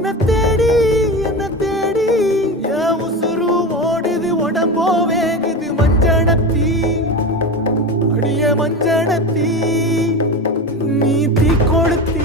உன்னை தேடி என்ன தேடி என் உசுரு ஓடுது உடம்போ வேகுது மஞ்சனத்தி அடிய மஞ்சனத்தி நீ தீ கொளுத்தி